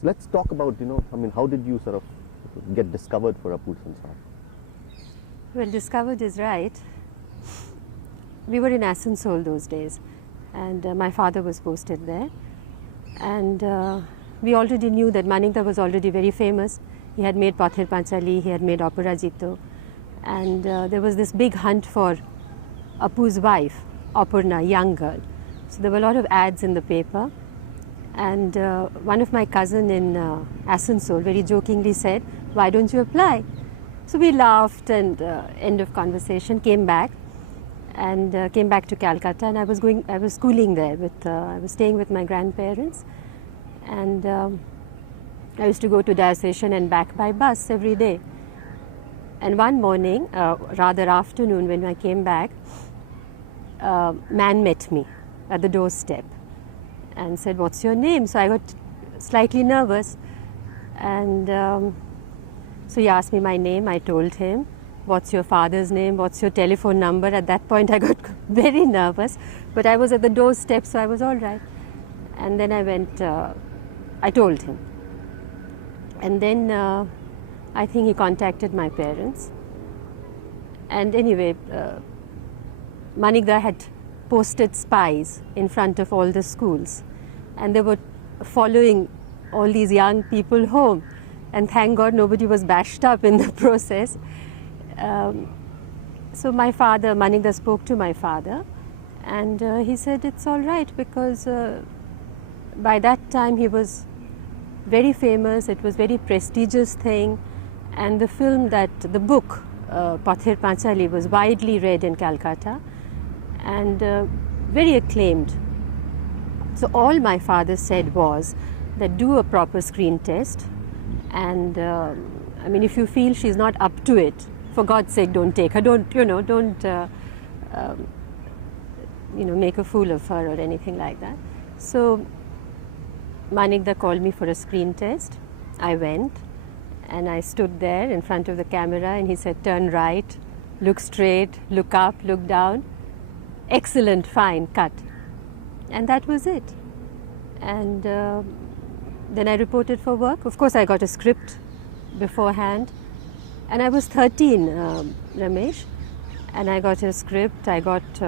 So let's talk about, how did you sort of get discovered for Apur Sansar? Well, discovered is right. We were in Asansol those days, and my father was posted there. And we already knew that Manikda was already very famous. He had made Pathir Panchali, he had made Aparajito. And there was this big hunt for Apur's wife, Apurna, young girl. So there were a lot of ads in the paper. And one of my cousin in Asansol very jokingly said, "Why don't you apply?" So we laughed, and end of conversation, came back to Calcutta, and I was schooling there I was staying with my grandparents, and I used to go to Daya Station and back by bus every day. And one morning, rather afternoon, when I came back, a man met me at the doorstep and said, "What's your name?" So I got slightly nervous, and so he asked me my name. I told him. "What's your father's name? What's your telephone number?" At that point I got very nervous, but I was at the doorstep, so I was all right. And then I went, I told him. And then I think he contacted my parents. And anyway, Manikda had posted spies in front of all the schools, and they were following all these young people home. And thank God nobody was bashed up in the process. So my father, Manikda, spoke to my father, and he said it's all right, because by that time he was very famous. It was very prestigious thing, and the book Pathir Panchali was widely read in Calcutta and very acclaimed. So all my father said was that do a proper screen test, and if you feel she's not up to it, for God's sake, don't take her. Don't make a fool of her or anything like that. So Manikda called me for a screen test. I went, and I stood there in front of the camera, and he said, "Turn right, look straight, look up, look down. Excellent, fine, cut." And that was it. And then I reported for work. Of course, I got a script beforehand. And I was 13, Ramesh, and I got a script. I got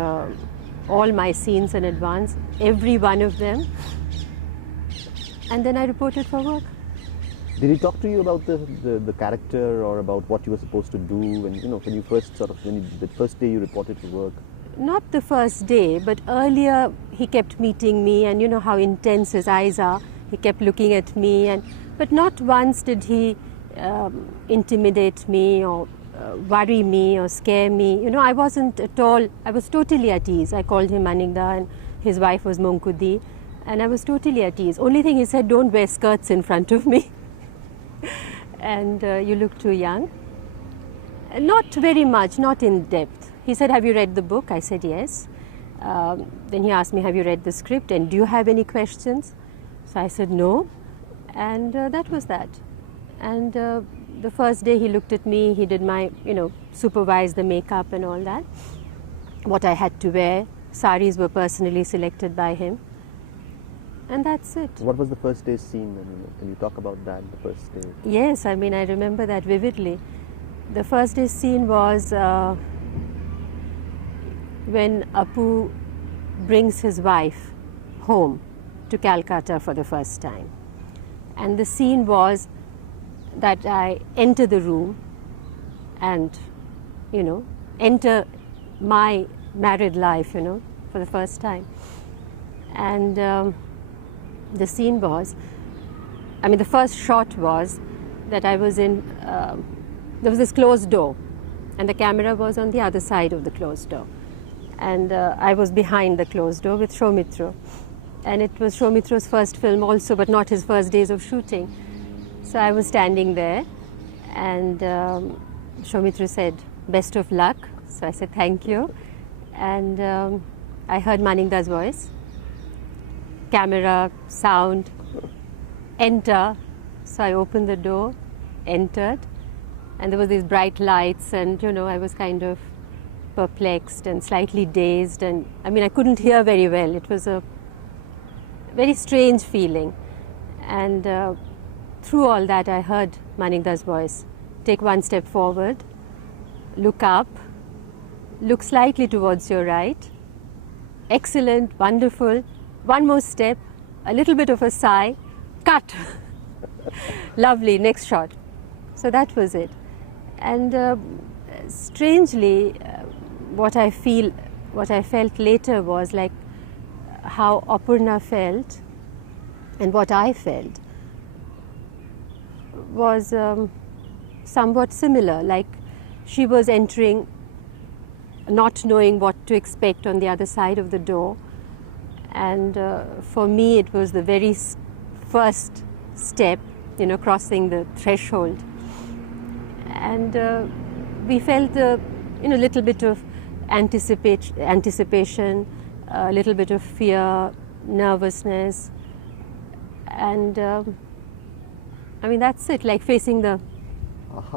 all my scenes in advance, every one of them. And then I reported for work. Did he talk to you about the character, or about what you were supposed to do when the first day you reported for work? Not the first day, but earlier he kept meeting me, and you know how intense his eyes are. He kept looking at me, but not once did he intimidate me or worry me or scare me. I wasn't at all, I was totally at ease. I called him Manikda, and his wife was Monkudi, and I was totally at ease. Only thing he said, "Don't wear skirts in front of me." And you look too young. Not very much, not in depth. He said, "Have you read the book?" I said, "Yes." Then he asked me, "Have you read the script, and do you have any questions?" So I said, "No." And that was that. And the first day he looked at me, he did my, supervise the makeup and all that, what I had to wear. Saris were personally selected by him. And that's it. What was the first day's scene? Can you talk about that, the first day? Yes, I remember that vividly. The first day's scene was when Apu brings his wife home to Calcutta for the first time. And the scene was that I enter the room and, enter my married life, for the first time. And the scene was, the first shot was that I was in, there was this closed door, and the camera was on the other side of the closed door. And I was behind the closed door with Soumitra. And it was Soumitra's first film also, but not his first days of shooting. So I was standing there, and Soumitra said, "Best of luck." So I said, "Thank you." And I heard Manikda's voice, camera, sound, enter. So I opened the door, entered, and there were these bright lights, and I was kind of perplexed and slightly dazed, and I couldn't hear very well. It was a very strange feeling. And through all that, I heard Manikda's voice. Take one step forward, look up, look slightly towards your right. Excellent, wonderful. One more step, a little bit of a sigh, cut. Lovely, next shot. So that was it. And strangely, what I felt later was like how Apurna felt, and what I felt was somewhat similar. Like she was entering, not knowing what to expect on the other side of the door, and for me it was the very first step, crossing the threshold, and we felt a little bit of anticipation, a little bit of fear, nervousness, and that's it, like facing the...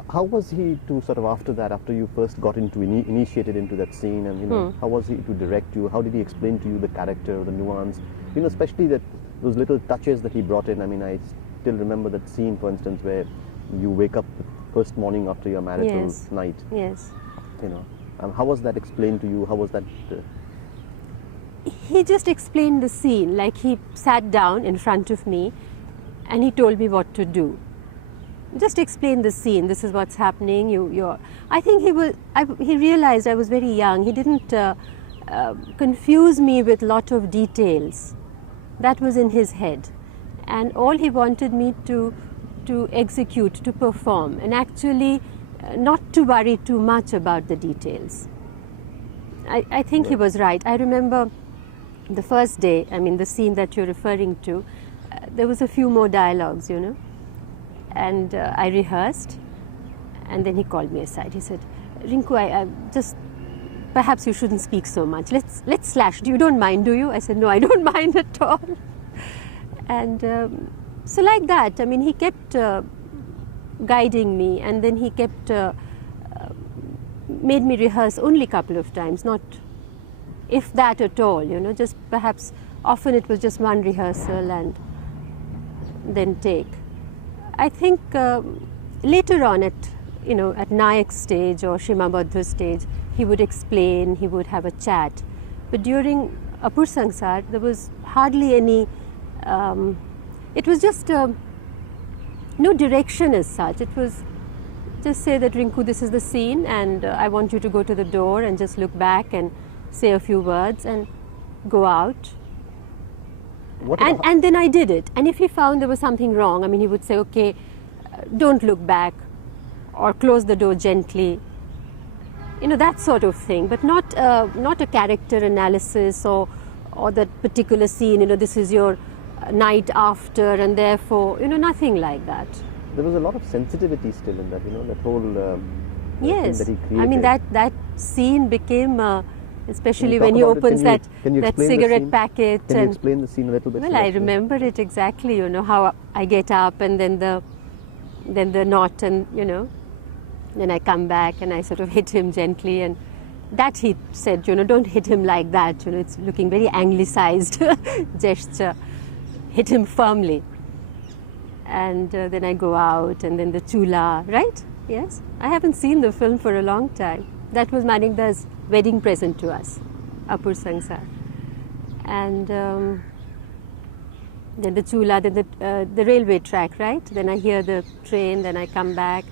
How was he to sort of after you first got initiated into that scene, and how was he to direct you? How did he explain to you the character, the nuance, especially those little touches that he brought in? I still remember that scene, for instance, where you wake up the first morning after your marital night. Yes. How was that explained to you? How was that? He just explained the scene, like he sat down in front of me and he told me what to do. Just explain the scene. This is what's happening. I think he realized I was very young. He didn't confuse me with lot of details. That was in his head, and all he wanted me to execute, to perform, and actually not to worry too much about the details. I think he was right. I remember the first day. The scene that you're referring to. There was a few more dialogues, and I rehearsed, and then he called me aside. He said, "Rinku, I just perhaps you shouldn't speak so much. Let's slash. You don't mind, do you?" I said, "No, I don't mind at all." And so like that, he kept guiding me, and then he kept made me rehearse only a couple of times, not if that at all. Just perhaps often it was just one rehearsal and then take. I think later on at Nayak's stage or Shimabadha's stage, he would explain, he would have a chat. But during Apur Sansar, there was hardly any, it was just no direction as such. It was just say that, "Rinku, this is the scene, and I want you to go to the door and just look back and say a few words and go out." And then I did it. And if he found there was something wrong, he would say, "Okay, don't look back," or "Close the door gently." That sort of thing. But not a character analysis or that particular scene. This is your night after, and therefore, nothing like that. There was a lot of sensitivity still in that. That whole yes. thing that he created. That scene became. Especially when he opens that cigarette packet. Can you explain the scene a little bit? Well, I remember it exactly, how I get up and then the knot, and, then I come back and I sort of hit him gently, and that he said, "Don't hit him like that, it's looking very anglicized gesture. Hit him firmly." And then I go out, and then the chula, right? Yes. I haven't seen the film for a long time. That was Manikda's wedding present to us, Apur Sansar. And then the chula, then the railway track, right? Then I hear the train, then I come back.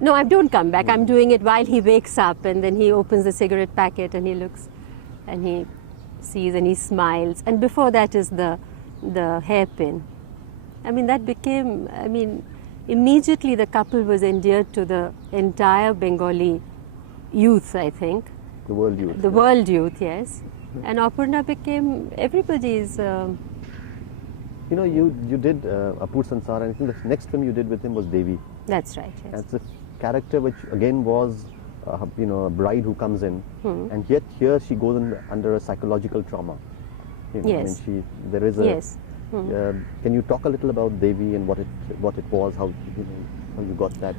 No, I don't come back. I'm doing it while he wakes up, and then he opens the cigarette packet and he looks and he sees and he smiles. And before that is the hairpin. That became, immediately the couple was endeared to the entire Bengali youth, I think. The world youth. The world youth, yes. And Apurna became everybody's... You did Apur Sansar, and I think the next film you did with him was Devi. That's right, yes. That's a character which again was, a bride who comes in, and yet here she goes under a psychological trauma. Yes. There is a... Yes. Can you talk a little about Devi and what it was, how you got that?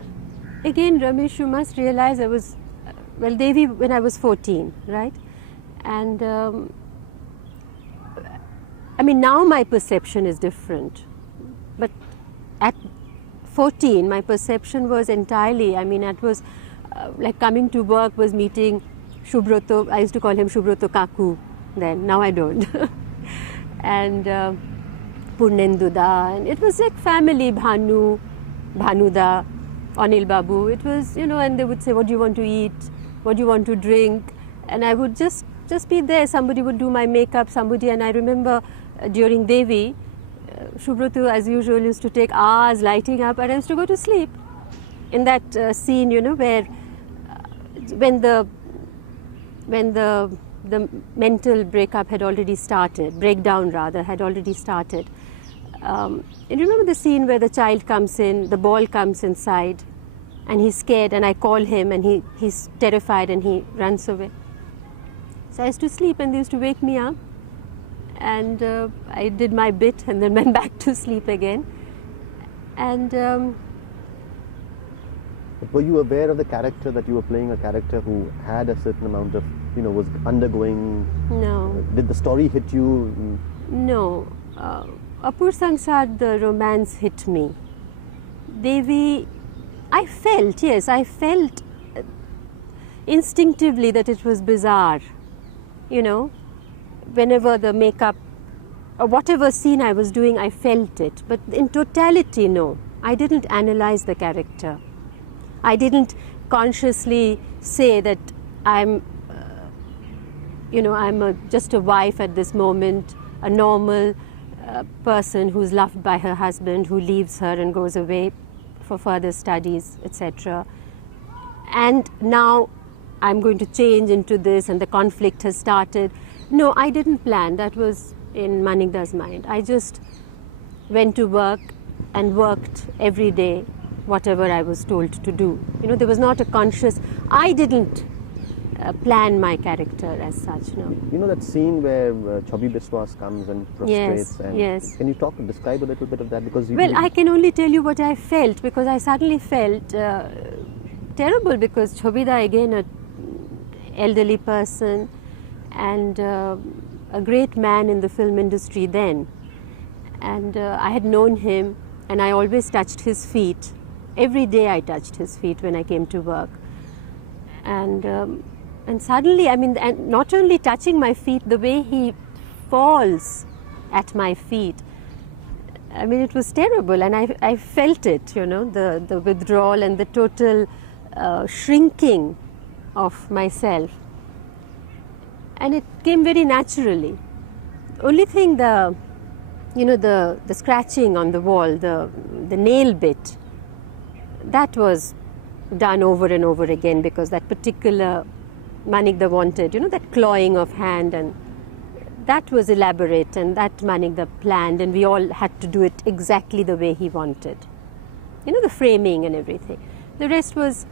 Again, Ramesh, you must realize I was, Devi when I was 14, right? And now my perception is different. But at 14, my perception was entirely, I mean, it was like coming to work was meeting Shubroto. I used to call him Shubroto Kaku then, now I don't. And Purnenduda, and it was like family, Bhanuda, Anil Babu. It was, you know, and they would say, what do you want to eat? What do you want to drink? And I would just be there. Somebody would do my makeup, somebody, and I remember during Devi, Shubrotu, as usual, used to take hours lighting up, and I used to go to sleep. In that scene, you know, where when the mental breakup had already started, breakdown rather, had already started. And you remember the scene where the child comes in, the ball comes inside, and he's scared, and I call him, and he's terrified, and he runs away. So I used to sleep, and they used to wake me up, and I did my bit, and then went back to sleep again. And but were you aware of the character, that you were playing a character who had a certain amount of, you know, was undergoing? No. Did the story hit you? No. Apur Sansar, the romance hit me. Devi, I felt instinctively that it was bizarre. You know, whenever the makeup, or whatever scene I was doing, I felt it. But in totality, no. I didn't analyze the character. I didn't consciously say that I'm, you know, I'm just a wife at this moment, a normal person who's loved by her husband, who leaves her and goes away for further studies, etc. And now I'm going to change into this, and the conflict has started. No, I didn't plan. That was in Manikda's mind. I just went to work and worked every day, whatever I was told to do. You know, there was not a conscious, I didn't plan my character as such, no. You know that scene where Chobi Biswas comes and prostrates? Yes. Can you describe a little bit of that? Because well, I can only tell you what I felt, because I suddenly felt terrible, because Chobida, again, an elderly person, and a great man in the film industry then. And I had known him, and I always touched his feet. Every day I touched his feet when I came to work. And suddenly, I mean, and not only touching my feet, the way he falls at my feet, I mean, it was terrible, and I felt it, you know, the withdrawal and the total shrinking of myself. And it came very naturally. Only thing, the scratching on the wall, the nail bit, that was done over and over again, because that particular Manikda wanted, you know, that clawing of hand, and that was elaborate, and that Manikda planned, and we all had to do it exactly the way he wanted. You know, the framing and everything. The rest was...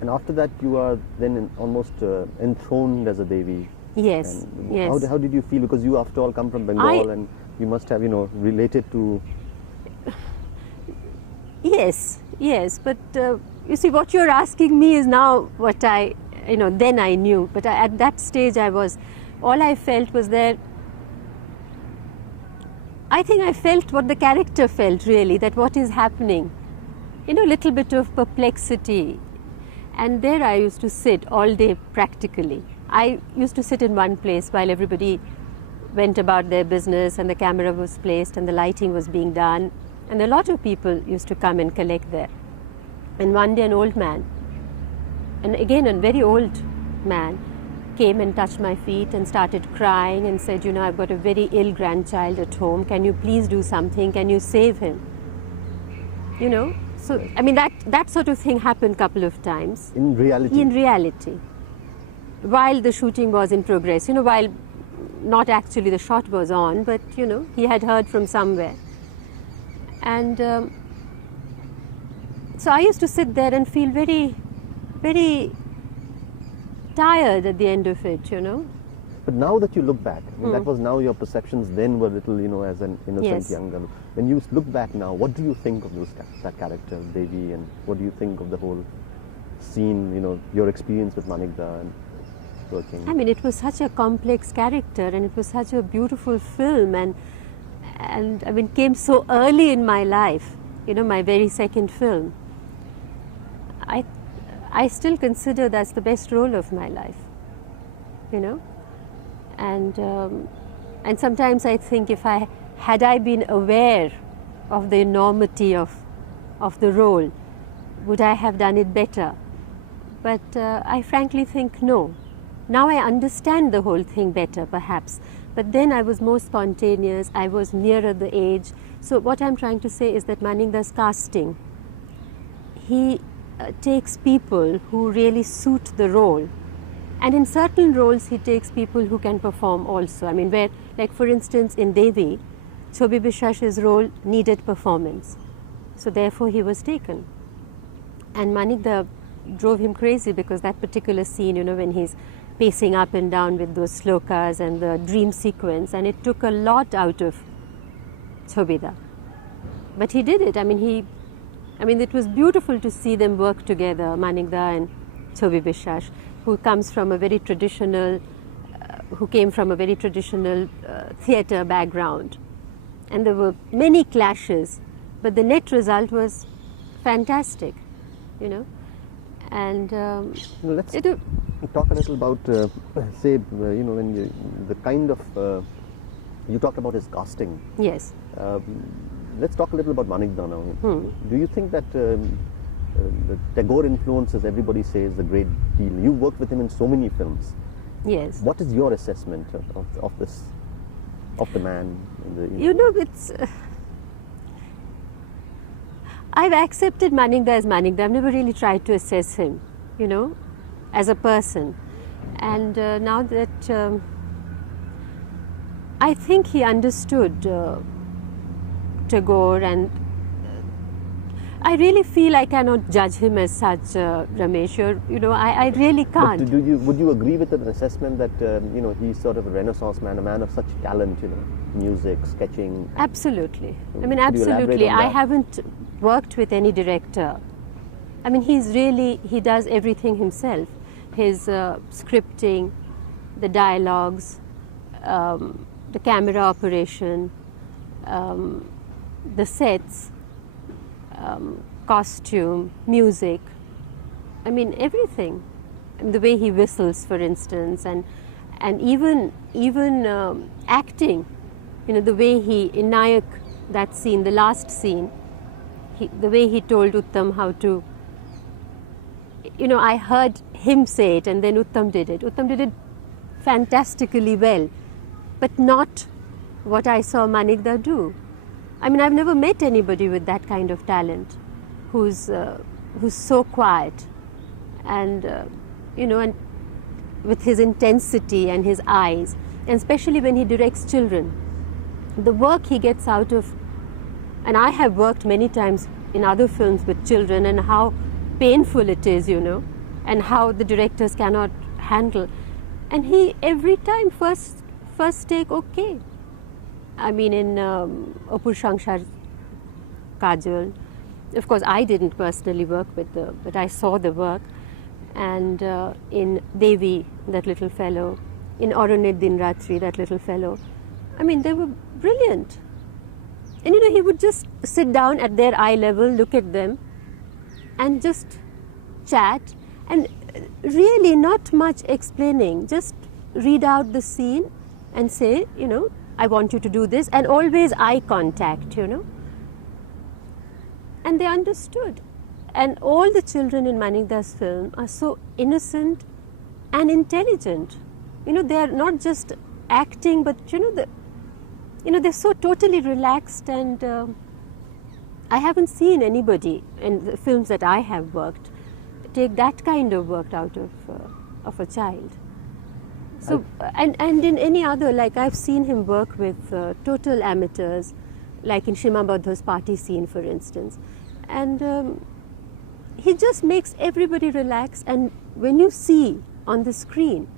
And after that, you are then almost enthroned as a Devi. Yes, and yes. How did you feel? Because you, after all, come from Bengal, and you must have, you know, related to... Yes, but you see, what you're asking me is now what I, you know, then I knew. But at that stage, all I felt was that, I think I felt what the character felt, really, that what is happening. You know, a little bit of perplexity. And there I used to sit all day practically. I used to sit in one place while everybody went about their business, and the camera was placed and the lighting was being done. And a lot of people used to come and collect there. And one day an old man, and again a very old man, came and touched my feet and started crying and said, you know, I've got a very ill grandchild at home. Can you please do something? Can you save him? You know? So, I mean, that sort of thing happened a couple of times. In reality? In reality. While the shooting was in progress, you know, while not actually the shot was on, but, you know, he had heard from somewhere. And so I used to sit there and feel very, very tired at the end of it, you know. But now that you look back, I mean, that was now your perceptions then were little, you know, as an innocent young girl. When you look back now, what do you think of that character, Devi, and what do you think of the whole scene, you know, your experience with Manikda and working? I mean, it was such a complex character, and it was such a beautiful film, and and I mean came so early in my life, you know, my very second film. I still consider that's the best role of my life, you know, and sometimes I think if had I been aware of the enormity of the role, would I have done it better? But I frankly think no. Now I understand the whole thing better, perhaps. But then I was more spontaneous, I was nearer the age. So what I'm trying to say is that Maningda's casting, he takes people who really suit the role. And in certain roles, he takes people who can perform also. I mean, where, like for instance, in Devi, Chobi Bishwash's role needed performance. So therefore he was taken. And Maningda drove him crazy because that particular scene, you know, when he's pacing up and down with those slokas and the dream sequence, and it took a lot out of Chobida. But he did it. I mean, it was beautiful to see them work together, Maningda and Chobi Bishwash, who came from a very traditional theatre background. And there were many clashes, but the net result was fantastic, you know. And let's talk a little about, say, you know, when the kind of you talked about his casting. Yes. Let's talk a little about Maningda now. Do you think that the Tagore influence, as everybody says, a great deal? You worked with him in so many films. Yes. What is your assessment of this, of the man? You know, it's. I've accepted Maningda as Maningda. I've never really tried to assess him, you know, as a person. And now that I think he understood Tagore, and I really feel I cannot judge him as such, Ramesh. You know, I really can't. But would you agree with an assessment that you know, he's sort of a Renaissance man, a man of such talent, you know, music, sketching? Absolutely. I mean, absolutely. I haven't worked with any director. I mean, he does everything himself. His scripting, the dialogues, the camera operation, the sets, costume, music, I mean everything. And the way he whistles, for instance, and even acting, you know, the way in Nayak, that scene, the last scene, the way he told Uttam how to, you know, I heard him say it and then Uttam did it. Uttam did it fantastically well, but not what I saw Maningda do. I mean, I've never met anybody with that kind of talent, who's so quiet, and you know, and with his intensity and his eyes, and especially when he directs children, the work he gets out of. And I have worked many times in other films with children, and how painful it is, you know, and how the directors cannot handle. And he every time first take okay. I mean, in Apur Sansar Kajal, of course I didn't personally work with but I saw the work, and in Devi, that little fellow, in Aronit Din Ratri, that little fellow, I mean, they were brilliant. And you know, he would just sit down at their eye level, look at them, and just chat, and really not much explaining, just read out the scene and say, you know, I want you to do this, and always eye contact, you know. And they understood. And all the children in Maningda's film are so innocent and intelligent. You know, they are not just acting, but you know, they're so totally relaxed, and I haven't seen anybody in the films that I have worked take that kind of work out of a child. So, and in any other, like I've seen him work with total amateurs, like in Shima Badho's party scene, for instance. And he just makes everybody relax, and when you see on the screen,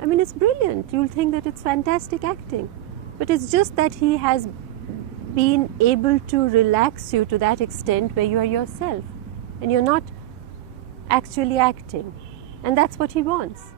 I mean, it's brilliant. You'll think that it's fantastic acting. But it's just that he has been able to relax you to that extent where you are yourself, and you're not actually acting. And that's what he wants.